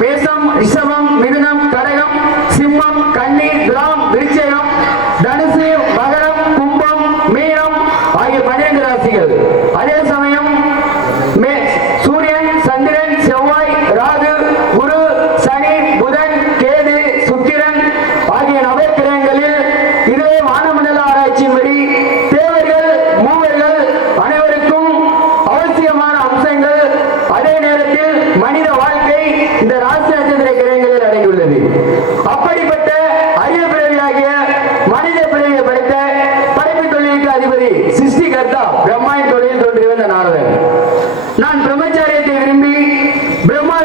பேசம் ரிஷபம் மித கர்த்தா பிரம்மாவின் தொழில் தோன்றியவன் நாரதன் நான் பிரம்மச்சாரியத்தை விரும்பி பிரம்மா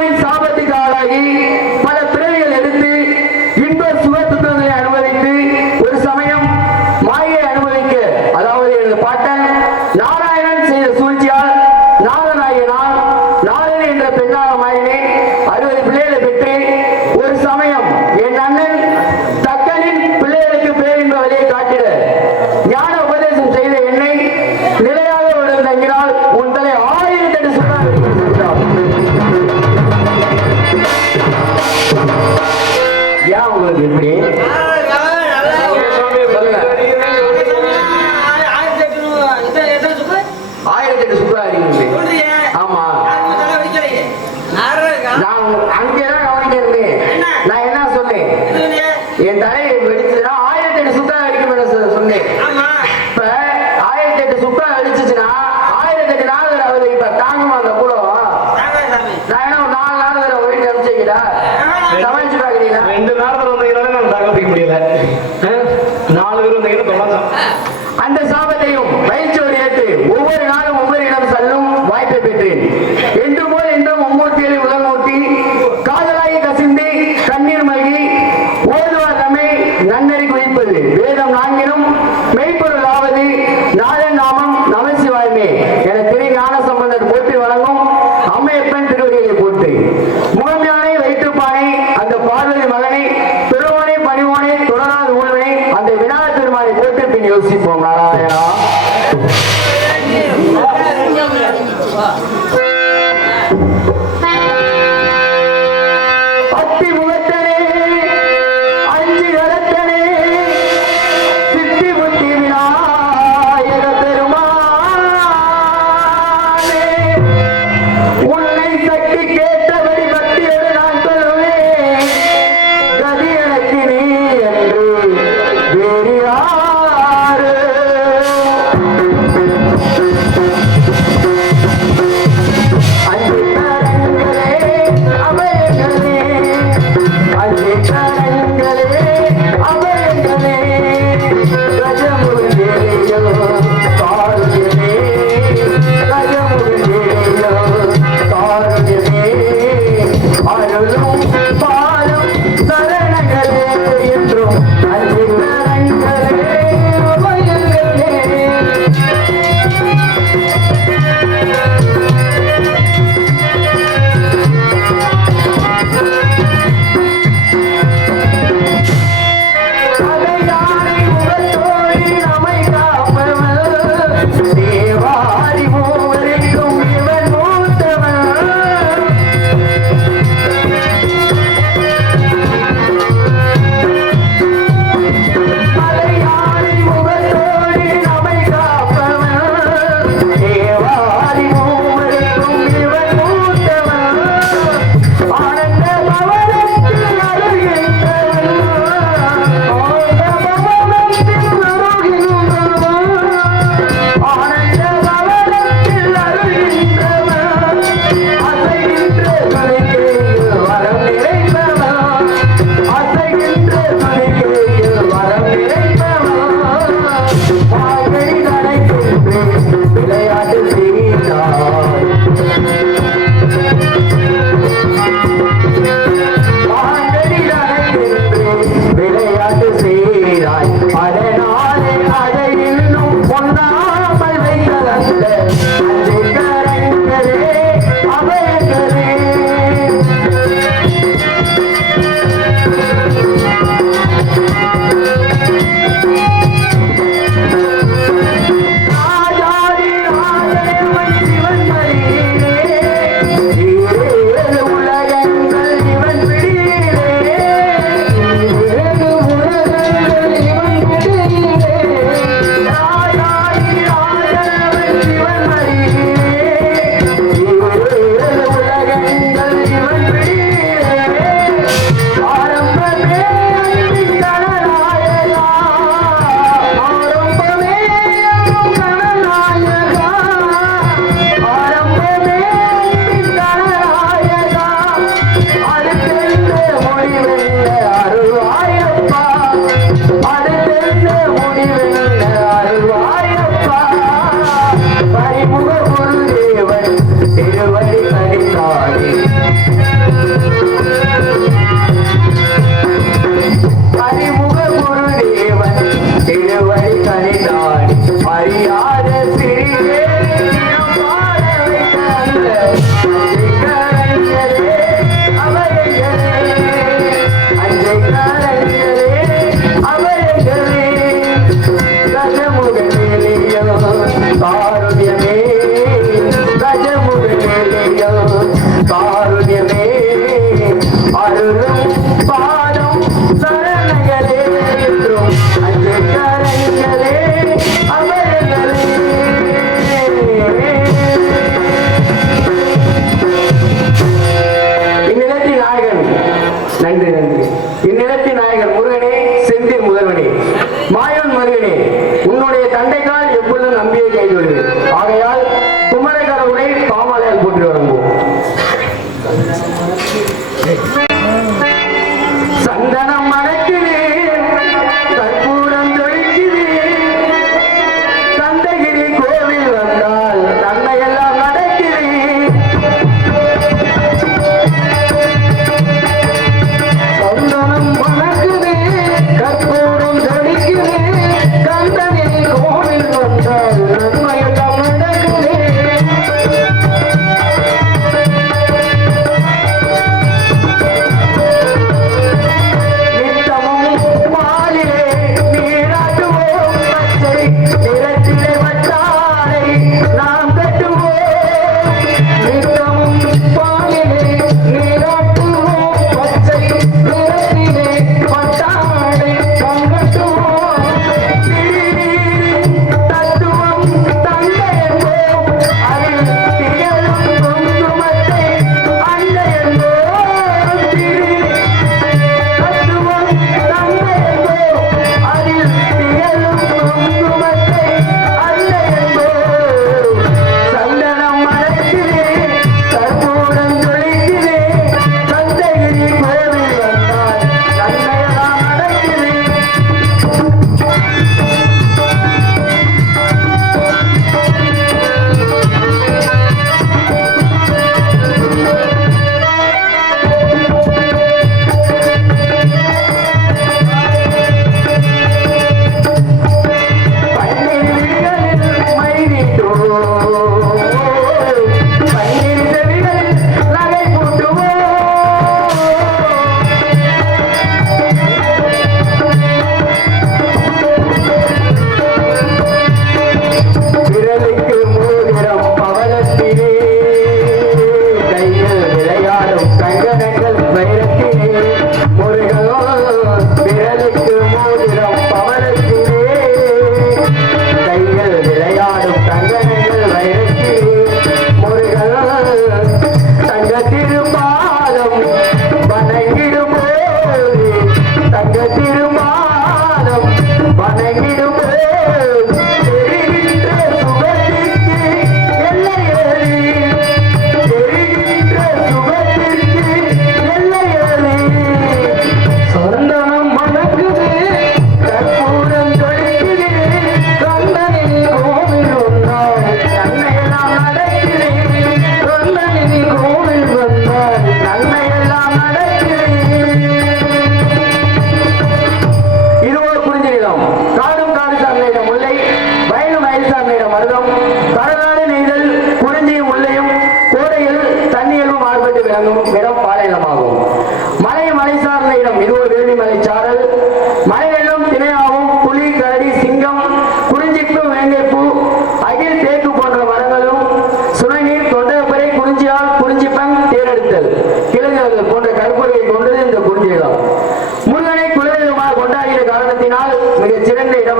Hare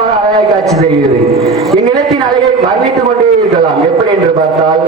அழகாக காட்சி தருகிறது. இந்நிலத்தின் அழகை வர்ணித்துக் கொண்டே இருக்கலாம். எப்படி என்று பார்த்தால்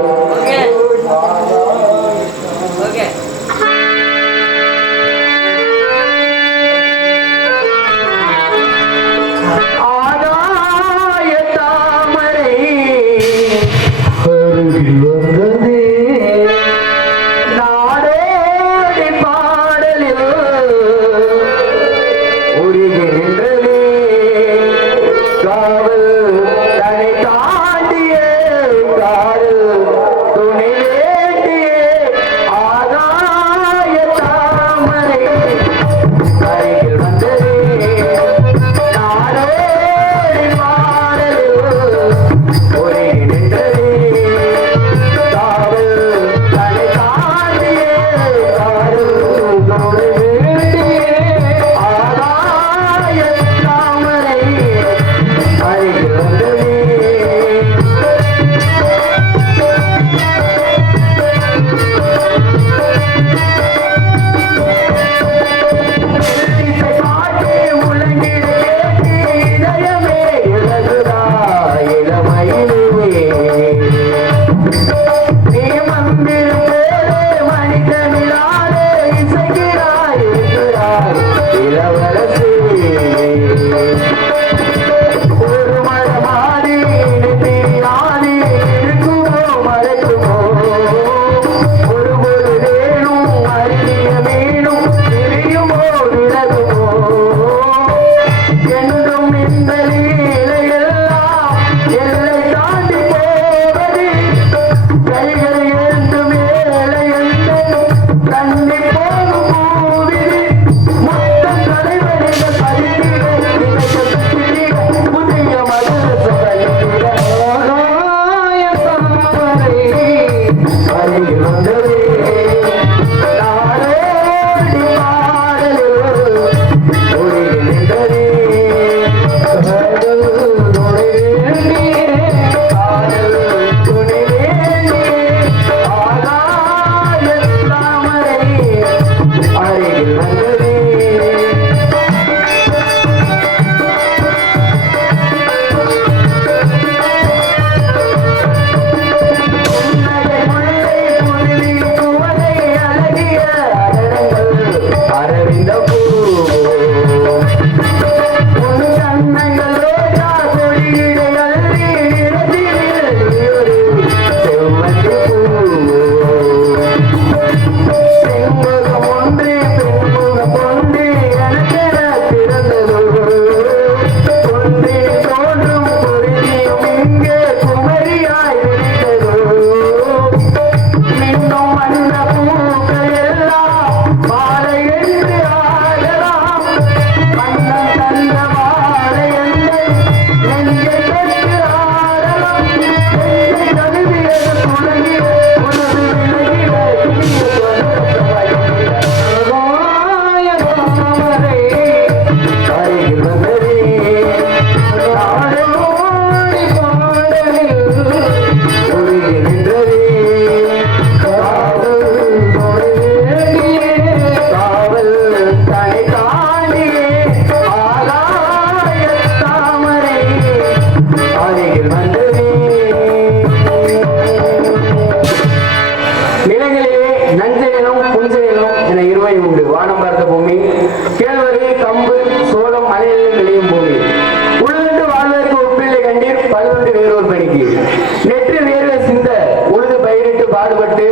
நெற்று வேர்வை சிந்த உழுது பயிரிட்டு பாடுபட்டு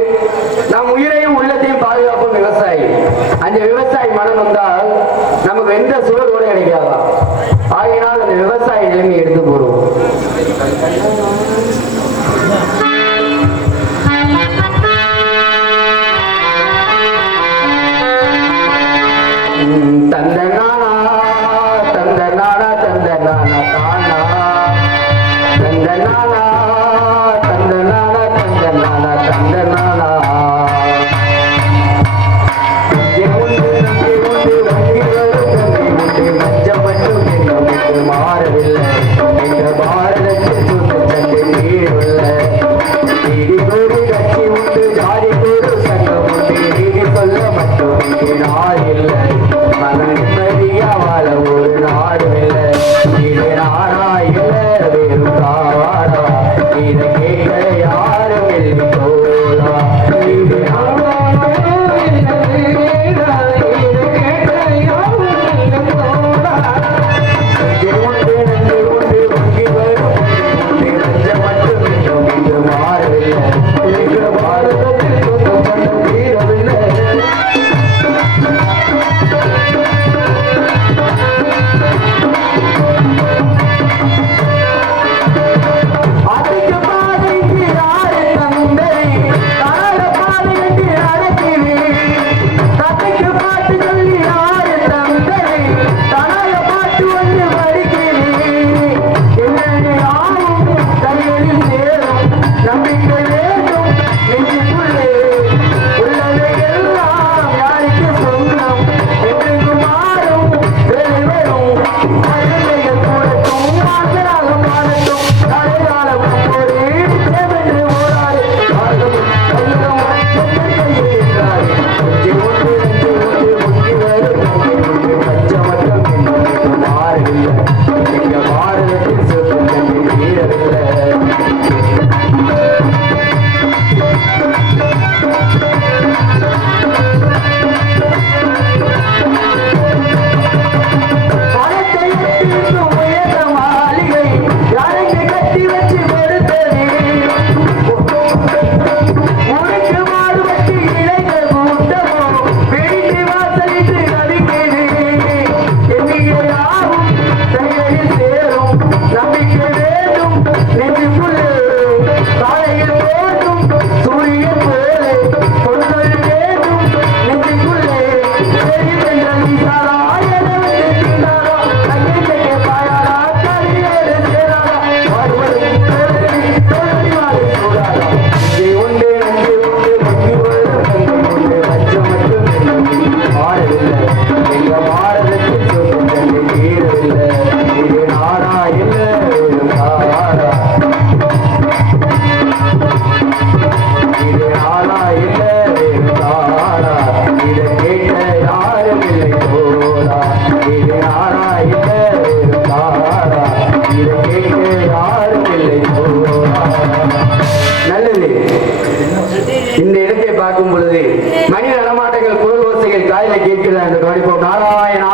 இந்த இடத்தை பார்க்கும் பொழுது மனித நடமாட்டங்கள் குரல் ஓசைகள் காதல கேட்கிறதா என்று கவனிப்போம். நாராயணா.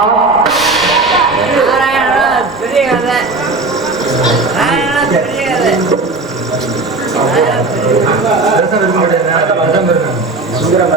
சுந்தரம்